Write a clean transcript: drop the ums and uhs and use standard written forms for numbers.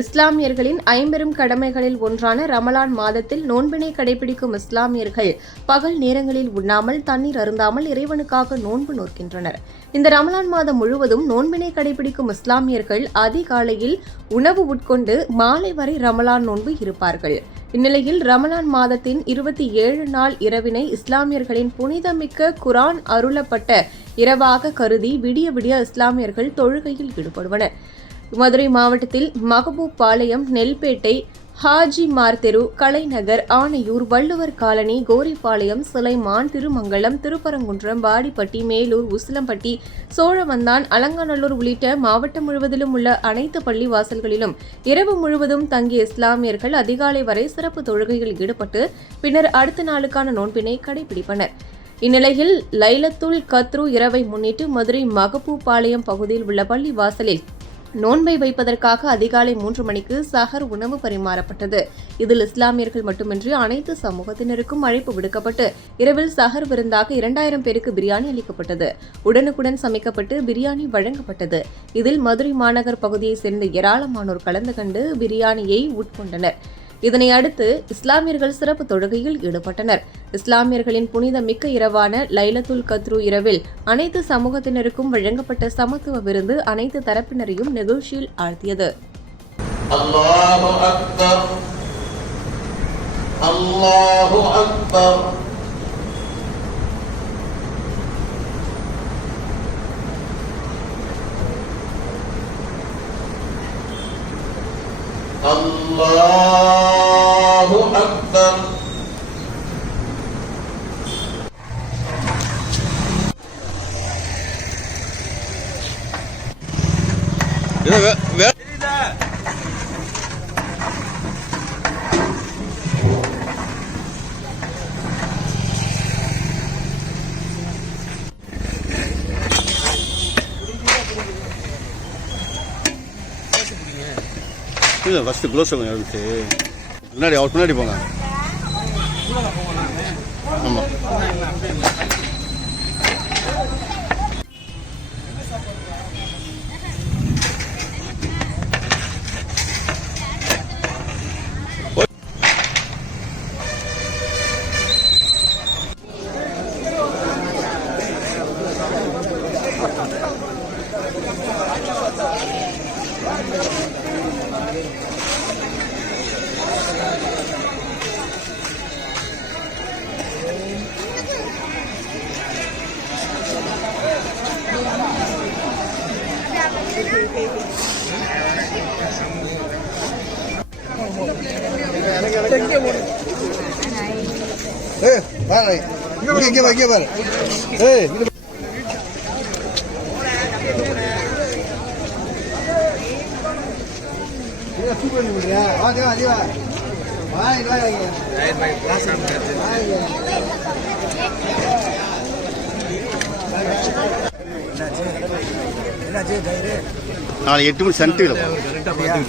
இஸ்லாமியர்களின் ஐம்பெரும் கடமைகளில் ஒன்றான ரமலான் மாதத்தில் நோன்பினை கடைபிடிக்கும் இஸ்லாமியர்கள் பகல் நேரங்களில் உண்ணாமல் தண்ணீர் அருந்தாமல் இறைவனுக்காக நோன்பு நோக்கின்றனர். இந்த ரமலான் மாதம் முழுவதும் நோன்பினை கடைபிடிக்கும் இஸ்லாமியர்கள் அதிகாலையில் உணவு உட்கொண்டு மாலை வரை ரமலான் நோன்பு இருப்பார்கள். இந்நிலையில் ரமலான் மாதத்தின் 27 நாள் இரவினை இஸ்லாமியர்களின் புனிதமிக்க குர்ஆன் அருளப்பட்ட இரவாக கருதி விடிய விடிய இஸ்லாமியர்கள் தொழுகையில் ஈடுபடுவர். மதுரை மாவட்டத்தில் மகபூப் பாளையம், நெல்பேட்டை, ஹாஜிமார் தெரு, கலைநகர், ஆணையூர், வள்ளுவர் காலனி, கோரிப்பாளையம், சிலைமான், திருமங்கலம், திருப்பரங்குன்றம், வாடிப்பட்டி, மேலூர், உசிலம்பட்டி, சோழவந்தான், அலங்காநல்லூர் உள்ளிட்ட மாவட்டம் முழுவதிலும் உள்ள அனைத்து பள்ளி வாசல்களிலும் இரவு முழுவதும் தங்கிய இஸ்லாமியர்கள் அதிகாலை வரை சிறப்பு தொழுகையில் ஈடுபட்டு பின்னர் அடுத்த நாளுக்கான நோன்பினை கடைபிடிப்பனர். இந்நிலையில் லைலத்துல் கத்ரு இரவை முன்னிட்டு மதுரை மகபூப் பாளையம் பகுதியில் உள்ள பள்ளி வாசலில் நோன்பை வைப்பதற்காக அதிகாலை 3 மணிக்கு சஹர் உணவு பரிமாறப்பட்டது. இதில் இஸ்லாமியர்கள் மட்டுமின்றி அனைத்து சமூகத்தினருக்கும் அழைப்பு விடுக்கப்பட்டு இரவில் சஹர் விருந்தாக 2000 பேருக்கு பிரியாணி அளிக்கப்பட்டது. உடனுக்குடன் சமைக்கப்பட்டு பிரியாணி வழங்கப்பட்டது. இதில் மதுரை மாநகர் பகுதியைச் சேர்ந்த ஏராளமானோர் கலந்து கொண்டு பிரியாணியை உட்கொண்டனர். இதனை அடுத்து இஸ்லாமியர்கள் சிறப்பு தொழுகையில் ஈடுபட்டனர். இஸ்லாமியர்களின் புனித மிக்க இரவான லைலத்துல் கத்ரு இரவில் அனைத்து சமூகத்தினருக்கும் வழங்கப்பட்ட சமத்துவ விருந்து அனைத்து தரப்பினரையும் நிகழ்ச்சியில் ஆழ்த்தியது. அல்லாஹு அக்பர், அல்லாஹு அக்பர். அல்லாஹு அக்பர். ஃபர்ஸ்ட் க்ளோஸ் எடுத்து முன்னாடி அவர் முன்னாடி போங்க. ஆமாம், நாளை 8 மணி சென்ட்ரில் போயிட்டு